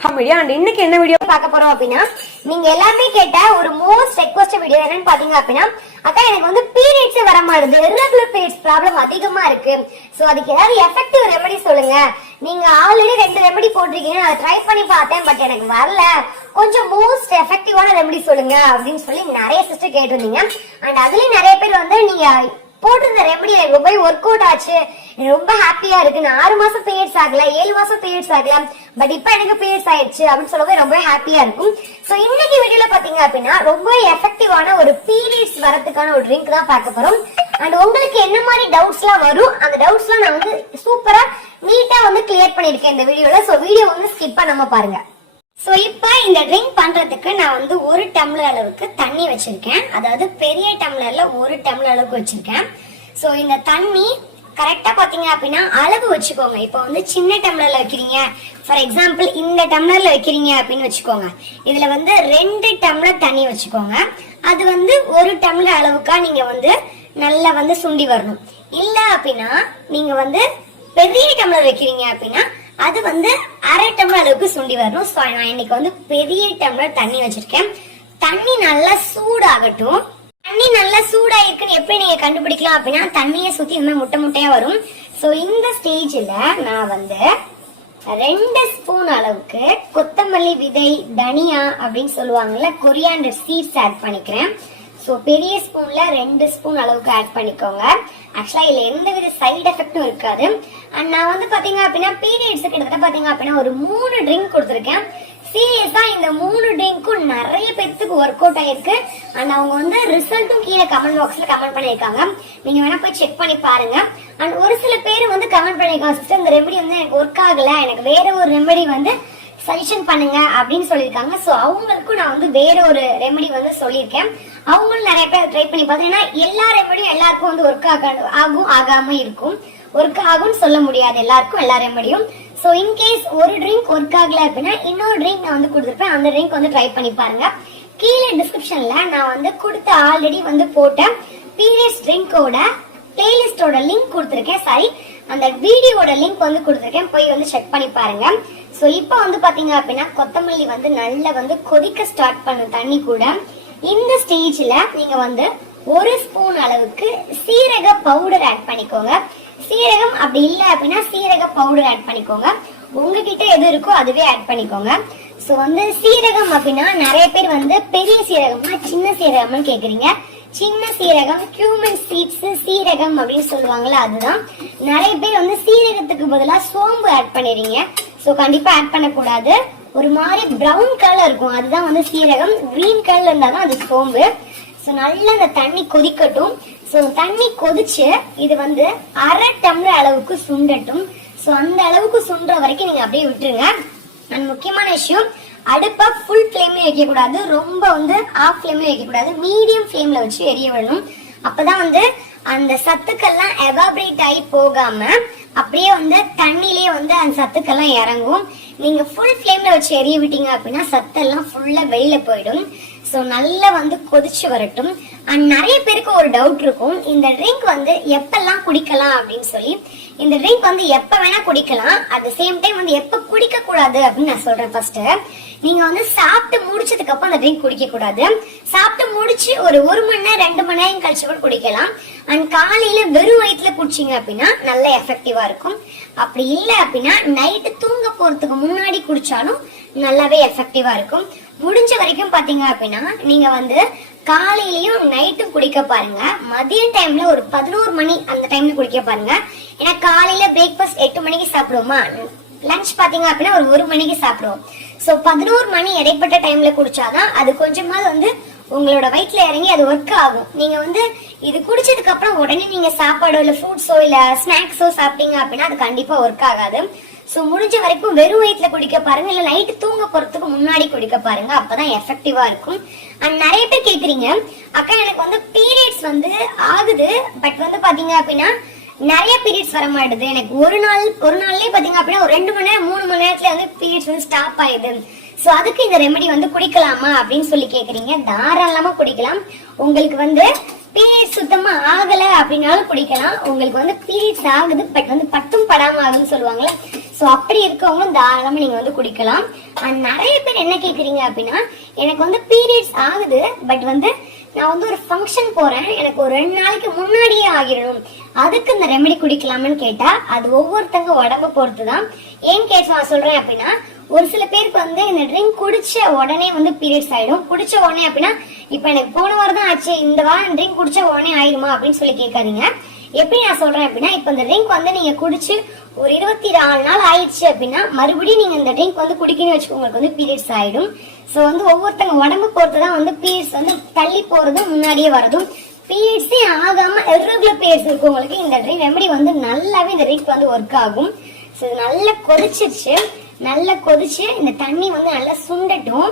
Video and இன்னைக்கு என்ன video பார்க்க போறோம் அப்படின்னா, நீங்க எல்லாமே கேட்ட ஒரு மோஸ்ட் ரெக்வெஸ்ட் வீடியோ என்னன்னு பாத்தீங்க அப்படின்னா, அக்கா எனக்கு வந்து பீரியட்ஸ் வர மாட்டேது, irregular periods ப்ராப்ளம் அதிகமா இருக்கு. சோ அதுக்கு ஏதாவது எஃபெக்டிவ் ரெமெடி சொல்லுங்க. நீங்க ஆல்ரெடி 2 ரெமெடி போட்டிருக்கீங்க, அதை ட்ரை பண்ணி பார்த்தேன், பட் எனக்கு வரல. கொஞ்சம் மோஸ்ட் எஃபெக்டிவான ரெமெடி சொல்லுங்க அப்படின்னு சொல்லி நிறைய சிஸ்டர் கேட்டிருந்தீங்க. அண்ட் அதுலயும் நிறைய பேர் வந்து நீங்க போட்டிருந்த ரெமெடி எனக்கு ரொம்ப ஒர்க் அவுட் ஆச்சு, ரொம்ப ஹாப்பியா இருக்கு, நான் 6 மாசம் பீரியட்ஸ் ஆகல, 7 மாசம் பீரியட்ஸ் ஆகல, பட் இப்ப எனக்கு பீரியட்ஸ் ஆயிடுச்சு அப்படின்னு சொல்லவே ரொம்ப ஹாப்பியா இருக்கும். சோ இன்னைக்கு வீடியோல பாத்தீங்க அப்படின்னா ரொம்ப எஃபெக்டிவான ஒரு பீரியட்ஸ் வரதுக்கான ஒரு ட்ரிங்க் தான் பார்க்க போறோம். அண்ட் உங்களுக்கு என்ன மாதிரி டவுட்ஸ் எல்லாம் வரும், அந்த டவுட்ஸ் எல்லாம் நான் வந்து சூப்பரா நீட்டா வந்து கிளியர் பண்ணிருக்கேன் இந்த வீடியோல. சோ வீடியோ வந்து ஸ்கிப் பண்ணாம பாருங்க. சோ இப்ப இந்த ட்ரிங்க் பண்றதுக்கு நான் வந்து 1 டம்ளர் அளவுக்கு தண்ணி வச்சிருக்கேன். அதாவது பெரிய டம்ளர்ல 1 டம்ளர் அளவுக்கு வச்சிருக்கேன். சோ இந்த தண்ணி கரெக்டா பாத்தீங்க அப்படின்னா அளவு வச்சுக்கோங்க. இப்ப வந்து சின்ன டம்ளர்ல வைக்கிறீங்க, ஃபார் எக்ஸாம்பிள் இந்த டம்ளர்ல வைக்கிறீங்க அப்படின்னு வச்சுக்கோங்க. இதுல வந்து 2 டம்ளர் தண்ணி வச்சுக்கோங்க. அது வந்து 1 டம்ளர் அளவுக்கா நீங்க வந்து நல்லா வந்து சுண்டி வரணும். இல்ல அப்படின்னா நீங்க வந்து பெரிய டம்ளர் வைக்கிறீங்க அப்படின்னா அது வந்து 1/2 டம்ளர் அளவுக்கு சுண்டி வரணும். சோ நான் இன்னைக்கு வந்து பெரிய டம்ளர் தண்ணி வச்சிருக்கேன். தண்ணி நல்லா சூடாகட்டும். தண்ணி நல்லா சூடாயிருக்குன்னு எப்படி நீங்க கண்டுபிடிக்கலாம் அப்படின்னா, தண்ணியை சுத்தி இந்த மாதிரி முட்டை முட்டையா வரும். சோ இந்த ஸ்டேஜ்ல நான் வந்து 2 ஸ்பூன் அளவுக்கு கொத்தமல்லி விதை, தனியா அப்படின்னு சொல்லுவாங்கல்ல, கொரியாண்டர் சீட்ஸ் ஆட் பண்ணிக்கிறேன். சோ பெரிய ஸ்பூன்ல 2 ஸ்பூன் அளவுக்கு ஆட் பண்ணிக்கோங்க. ஆக்சுவலா இதுல எந்த வித சைடு எஃபெக்டும் இருக்காது. அண்ட் நான் வந்து பாத்தீங்க அப்படின்னா பீரியட்ஸ் கிட்டத்தட்ட பாத்தீங்க அப்படின்னா ஒரு 3 ட்ரிங்க் கொடுத்துருக்கேன். சீரியஸா இந்த 3 ட்ரிங்க்கும் நிறைய பேருக்கு ஒர்க் அவுட் ஆயிருக்கு. அண்ட் அவங்க வந்து ரிசல்ட்டும் கீழே கமெண்ட் பாக்ஸ்ல கமெண்ட் பண்ணிருக்காங்க. நீங்க வேணா போய் செக் பண்ணி பாருங்க. அண்ட் ஒரு சில பேர் வந்து கமெண்ட் பண்ணிருக்காங்க, சிஸ்டர் இந்த ரெமெடி வந்து எனக்கு ஒர்க் ஆகல, எனக்கு வேற ஒரு ரெமெடி வந்து சஜஷன் பண்ணுங்க அப்படின்னு சொல்லியிருக்காங்க. சோ அவங்களுக்கும் நான் வந்து வேற ஒரு ரெமெடி வந்து சொல்லியிருக்கேன். அவங்களும் நிறைய பேர் ட்ரை பண்ணி பார்த்தீங்கன்னா எல்லா ரெமெடியும் எல்லாருக்கும் வந்து ஒர்க் ஆகும் ஆகாம இருக்கும். ஒர்க் ஆகும்னு சொல்ல முடியாது எல்லாருக்கும் எல்லா ரெமெடியும். சோ இன்கேஸ் ஒரு ட்ரிங்க் ஒர்க் ஆகல அப்படின்னா இன்னொரு ட்ரிங்க் நான் வந்து கொடுத்துருப்பேன், அந்த ட்ரிங்க் வந்து ட்ரை பண்ணி பாருங்க. கீழே டிஸ்கிரிப்ஷன்ல நான் வந்து கொடுத்த ஆல்ரெடி வந்து போட்ட பீரியட்ஸ் ட்ரிங்கோட பிளேலிஸ்டோட லிங்க் கொடுத்துருக்கேன். சாரி, அந்த வீடியோட லிங்க் வந்து கொடுத்துருக்கேன், போய் வந்து செக் பண்ணி பாருங்க. சோ இப்போ வந்து பாத்தீங்க அப்படின்னா கொத்தமல்லி வந்து நல்லா வந்து கொதிக்க ஸ்டார்ட் பண்ண தண்ணி கூட இந்த ஸ்டேஜ்ல நீங்க வந்து 1 ஸ்பூன் அளவுக்கு சீரக பவுடர் ஆட் பண்ணிக்கோங்க. சீரகம் அப்படி இல்ல அப்படின்னா சீரக பவுடர் ஆட் பண்ணிக்கோங்க. உங்ககிட்ட எது இருக்கோ அதுவே ஆட் பண்ணிக்கோங்க. சோ வந்து சீரகம் அப்படின்னா நிறைய பேர் வந்து பெரிய சீரகம்னா சின்ன சீரகம்னு கேக்குறீங்க. சின்ன சீரகம் கியூமன் சீட்ஸ் சீரகம் அப்படின்னு சொல்லுவாங்கல்ல, அதுதான். நிறைய பேர் வந்து சீரகத்துக்கு பதிலா சோம்பு ஆட் பண்ணிடுறீங்க. சோ கண்டிப்பா ஆட் பண்ணக்கூடாது. ஒரு மாதிரி பிரவுன் கலர் இருக்கும், அதுதான் வந்து சீரகம். கிரீன் கலர்ல இருந்தாதான் அது சோம்பு. சோ நல்லா அந்த தண்ணி கொதிக்கட்டும். சோ தண்ணி கொதிச்சு இது வந்து 1/2 டம்ளர் அளவுக்கு சுண்டட்டும். சோ அந்த அளவுக்கு சுண்டுற வரைக்கும் நீங்க அப்படியே விட்டுருங்க. அண்ட் முக்கியமான விஷயம், அடுப்பை ஃபுல் ஃப்ளேம்ல வைக்க கூடாது, ரொம்ப வந்து ஆஃப் ஃப்ளேம்ல வைக்க கூடாது, மீடியம் ஃப்ளேம்ல வச்சு எரிய விடணும். அப்பதான் வந்து அந்த சத்துக்கள்லாம் எவாபரேட் ஆகி போகாம அப்படியே வந்து தண்ணிலேயே வந்து அந்த சத்துக்கள்லாம் இறங்கும். நீங்க ஃபுல் ஃப்ளேம்ல வச்சு எரிய விட்டீங்க அப்படின்னா சத்தெல்லாம் ஃபுல்லா வெளியில போயிடும். சோ நல்லா வந்து கொதிச்சு வரட்டும். அண்ட் நிறைய பேருக்கு ஒரு டவுட் இருக்கும், இந்த ட்ரிங்க் வந்து எப்பெல்லாம் குடிக்கலாம் அப்படின்னு சொல்லி. இந்த ட்ரிங்க் வந்து எப்ப வேணா குடிக்கலாம், அட் த சேம் டைம் வந்து எப்ப குடிக்க கூடாது அப்படின்னு நான் சொல்றேன். ஃபர்ஸ்ட் நீங்க வந்து சாப்பிட்டு முடிச்சதுக்கு அப்புறம் அந்த ட்ரிங்க் குடிக்க கூடாது. சாப்பிட்டு முடிச்சு ஒரு 1 மணி நேரம் 2 மணி நேரம் கழிச்சு கூட குடிக்கலாம். அண்ட் காலையில வெறும் வயிற்றுல குடிச்சீங்க அப்படின்னா நல்ல எஃபெக்டிவா இருக்கும். அப்படி இல்லை அப்படின்னா நைட்டு தூங்க போறதுக்கு முன்னாடி குடிச்சாலும் நல்லாவே எஃபெக்டிவா இருக்கும். முடிஞ்ச வரைக்கும் பாத்தீங்க அப்படின்னா நீங்க வந்து காலையிலயும் நைட்டும் குடிக்க பாருங்க. மதிய டைம்ல ஒரு 11 மணி அந்த டைம்ல குடிக்க பாருங்க. ஏன்னா காலையில பிரேக்ஃபாஸ்ட் 8 மணிக்கு சாப்பிடுவோமா, லஞ்ச் பாத்தீங்க அப்படின்னா ஒரு 1 மணிக்கு சாப்பிடுவோம். சோ 11 மணி இடைப்பட்ட டைம்ல குடிச்சாதான் அது கொஞ்சமாவது வந்து உங்களோட வயிற்றுல இறங்கி அது ஒர்க் ஆகும். நீங்க வந்து இது குடிச்சதுக்கு அப்புறம் உடனே நீங்க சாப்பாடோ இல்ல ஃப்ரூட்ஸோ இல்ல ஸ்நாக்ஸோ சாப்பிட்டீங்க அப்படின்னா அது கண்டிப்பா ஒர்க் ஆகாது. சோ முடிஞ்ச வரைக்கும் வெறும் வயிற்றுல குடிக்க பாருங்க, இல்ல நைட்டு தூங்க போறதுக்கு முன்னாடி குடிக்க பாருங்க, அப்பதான் எஃபெக்டிவா இருக்கும். அண்ட் நிறைய பேர் கேக்குறீங்க, அக்கா எனக்கு வந்து பீரியட்ஸ் வந்து ஆகுது, பட் வந்து பாத்தீங்க அப்படின்னா நிறைய பீரியட்ஸ் வர மாட்டேது, எனக்கு ஒரு நாள்லயே பாத்தீங்க அப்படின்னா ஒரு 2 மணி நேரம் 3 மணி நேரத்துல வந்து பீரியட்ஸ் வந்து ஸ்டாப் ஆயிடுது. சோ அதுக்கு இந்த ரெமெடி வந்து குடிக்கலாமா அப்படின்னு சொல்லி கேக்குறீங்க. தாராளமா குடிக்கலாம். உங்களுக்கு வந்து பீரியட்ஸ் சுத்தமா ஆகல அப்படின்னாலும் குடிக்கலாம். உங்களுக்கு வந்து பீரியட்ஸ் ஆகுது, பட் வந்து பட்டும் படாம ஆகுதுன்னு சொல்லுவாங்கல்ல, சோ அப்படி இருக்கவங்களும் தாராளமா நீங்க வந்து குடிக்கலாம். அண்ட் நிறைய பேர் என்ன கேக்குறீங்க அப்படின்னா, எனக்கு வந்து பீரியட்ஸ் ஆகுது, பட் வந்து நான் வந்து ஒரு ஃபங்க்ஷன் போறேன், எனக்கு ஒரு 2 நாளைக்கு முன்னாடியே ஆகிடணும், அதுக்கு இந்த ரெமெடி குடிக்கலாம்னு கேட்டா அது ஒவ்வொருத்தங்க உடம்ப பொறுத்துதான். ஏன் கேஸ் நான் சொல்றேன் அப்படின்னா, ஒரு சில பேருக்கு வந்து இந்த ட்ரிங்க் குடிச்ச உடனே வந்து பீரியட்ஸ் ஆயிடும். குடிச்ச உடனே அப்படின்னா, இப்ப எனக்கு போன வாரம் தான் ஆச்சு, இந்த வாரம் ட்ரிங்க் குடிச்ச உடனே ஆயிடுமா அப்படின்னு சொல்லி கேட்காதீங்க. எப்படி நான் சொல்றேன் அப்படின்னா, இப்ப இந்த ட்ரிங்க் வந்து நீங்க குடிச்சு ஒரு 24 நாள் ஆயிடுச்சு அப்படின்னா மறுபடியும் நீங்க இந்த ட்ரிங்க் வந்து குடிக்கணும்னு வச்சுக்கோங்க, உங்களுக்கு வந்து பீரியட்ஸ் ஆயிடும். சோ வந்து ஒவ்வொருத்தங்க உடம்பு பொறுத்துதான் வந்து பீரியட்ஸ் வந்து தள்ளி போறதும் முன்னாடியே வரதும். பீரியட்ஸே ஆகாம இர்ரெகுலர் பீரியட்ஸ் இருக்கவங்களுக்கு இந்த ட்ரிங்க் ரெமெடி வந்து நல்லாவே இந்த ட்ரிங்க் வந்து ஒர்க் ஆகும். சோ நல்லா கொதிச்சிருச்சு, நல்லா கொதிச்சு இந்த தண்ணி வந்து நல்லா சுண்டட்டும்.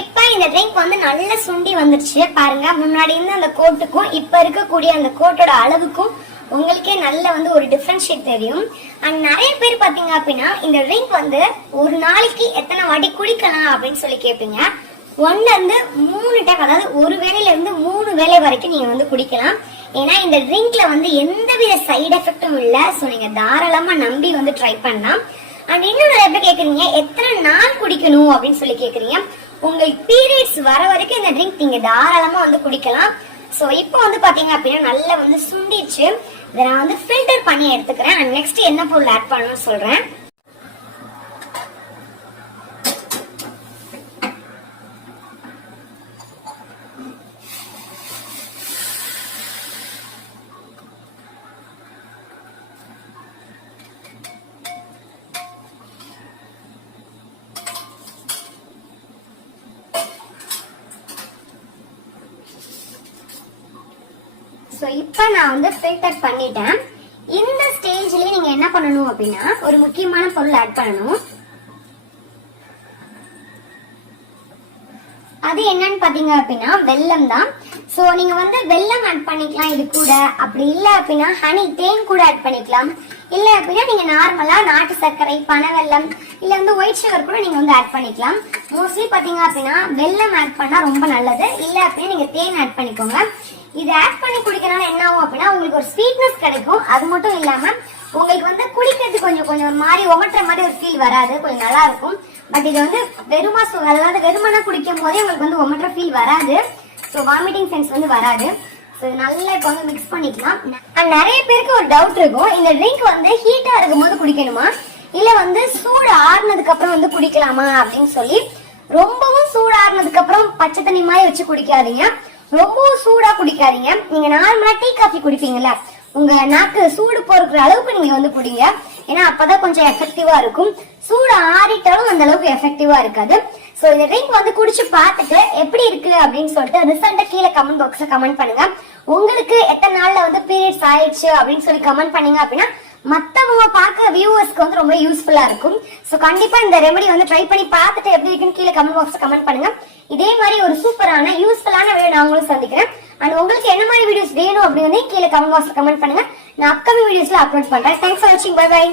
இப்ப இந்த ட்ரிங்க் வந்து நல்லா சுண்டி வந்துருச்சு பாருங்க. முன்னாடி இருந்து அந்த கோட்டுக்கும் இப்ப இருக்கக்கூடிய அந்த கோட்டோட அளவுக்கும் உங்களுக்கே நல்ல வந்து ஒரு டிஃபரன்ஷியேட் தெரியும். அண்ட் நிறைய பேர் பாத்தீங்க அப்படின்னா இந்த ட்ரிங்க் வந்து ஒரு நாளைக்கு எத்தனை வாட்டி குடிக்கலாம் அப்படின்னு சொல்லி கேட்பீங்க. 1 ல இருந்து 3 டைம், அதாவது ஒரு வேளையில இருந்து 3 வேளை வரைக்கும் நீங்க வந்து குடிக்கலாம். ஏன்னா இந்த ட்ரிங்க்ல வந்து எந்தவித சைடு எஃபெக்டும் இல்ல. சோ நீங்க தாராளமா நம்பி வந்து ட்ரை பண்ணலாம். அண்ட் இன்னும் நிறைய பேர் கேக்குறீங்க எத்தனை நாள் குடிக்கணும் அப்படின்னு சொல்லி கேக்குறீங்க. உங்களுக்கு பீரியட்ஸ் வர வரைக்கும் இந்த ட்ரிங்க் நீங்க தாராளமா வந்து குடிக்கலாம். சோ இப்போ வந்து பாத்தீங்க அப்படின்னா நல்லா வந்து சுண்டிச்சு. இதை நான் வந்து ஃபில்டர் பண்ணி எடுத்துக்கிறேன். அண்ட் நெக்ஸ்ட் என்ன பொருள் ஆட் பண்ணணும்னு சொல்றேன். சோ இப்போ நான் வந்து ஃபில்டர் பண்ணிட்டேன். இந்த ஸ்டேஜ்லயே நீங்க என்ன பண்ணணும் அப்படின்னா ஒரு முக்கியமான பொருள் ஆட் பண்ணணும். அது என்னன்னு பாத்தீங்க அப்படின்னா வெல்லம் தான். சோ நீங்க வந்து வெல்லம் ஆட் பண்ணிக்கலாம் இது கூட. அப்படி இல்ல அப்படின்னா ஹனி, தேன் கூட ஆட் பண்ணிக்கலாம். இல்ல அப்படின்னா நீங்க நார்மலா நாட்டு சர்க்கரை, பனை வெல்லம், இல்ல வந்து ஒயிட் சுகர் கூட நீங்க வந்து ஆட் பண்ணிக்கலாம். மோஸ்ட்லி பாத்தீங்க அப்படின்னா வெல்லம் ஆட் பண்ணா ரொம்ப நல்லது. இல்ல அப்படின்னா நீங்க தேன் ஆட் பண்ணிக்கோங்க. இது ஆட் பண்ணி குடிக்கிறனால என்ன ஆகும் அப்படின்னா உங்களுக்கு ஒரு ஸ்வீட்னஸ் கிடைக்கும். அது மட்டும் இல்லாம உங்களுக்கு வந்து குடிக்கிறது கொஞ்சம் ஒரு மாதிரி ஒமட்டுற மாதிரி ஒரு ஃபீல் வராது, கொஞ்சம் நல்லா இருக்கும். பட் இது வந்து வெறுமா, அதாவது வெறுமனா குடிக்கும் போதே உங்களுக்கு வந்து ஒமட்டுற ஃபீல் வராது. ஸோ வாமிட்டிங் சென்ஸ் வந்து வராது. ஸோ நல்லா இப்போ வந்து மிக்ஸ் பண்ணிக்கலாம். நிறைய பேருக்கு ஒரு டவுட் இருக்கும், இந்த ட்ரிங்க் வந்து ஹீட்டா இருக்கும் போது குடிக்கணுமா இல்ல வந்து சூடு ஆறுனதுக்கு அப்புறம் வந்து குடிக்கலாமா அப்படின்னு சொல்லி. ரொம்பவும் சூடு ஆறுனதுக்கு அப்புறம் பச்சை தண்ணி மாதிரி வச்சு குடிக்காதீங்க, ரொம்பவும் சூடா குடிக்காதீங்க. நீங்க நார்மலா டீ காஃபி குடிப்பீங்கல்ல, உங்க நாக்கு சூடு போறதுற அளவுக்கு நீங்க வந்து குடிங்க. ஏன்னா அப்பதான் கொஞ்சம் எஃபெக்டிவா இருக்கும். சூடு ஆறிட்டாலும் அந்த அளவுக்கு எஃபெக்டிவா இருக்காது. சோ இந்த ட்ரிங்க் வந்து குடிச்சு பார்த்துட்டு எப்படி இருக்கு அப்படின்னு சொல்லிட்டு ரிசல்ட்ட கீழே கமெண்ட் பாக்ஸ்ல கமெண்ட் பண்ணுங்க. உங்களுக்கு எத்தனை நாள்ல வந்து பீரியட்ஸ் ஆயிடுச்சு அப்படின்னு சொல்லி கமெண்ட் பண்ணீங்க அப்படின்னா மத்தவங்க பார்க்க வியூவர்ஸ்க்கு வந்து ரொம்ப யூஸ்ஃபுல்லா இருக்கும். சோ கண்டிப்பா இந்த ரெமெடி வந்து ட்ரை பண்ணி பார்த்துட்டு எப்படி இருக்குன்னு கீழே கமெண்ட் பாக்ஸ்ல கமெண்ட் பண்ணுங்க. இதே மாதிரி ஒரு சூப்பரான யூஸ்ஃபுல்லான வீடியோ நான் உங்களும் சந்திக்கிறேன். அண்ட் உங்களுக்கு என்ன மாதிரி வீடியோஸ் வேணும் அப்படின்னு கீழே கமெண்ட் பாக்ஸ்ல கமெண்ட் பண்ணுங்க. நான் அப்கமிங் வீடியோஸ்ல அப்லோட் பண்றேன். தேங்க்ஸ் ஃபார் வாட்சிங். Bye by.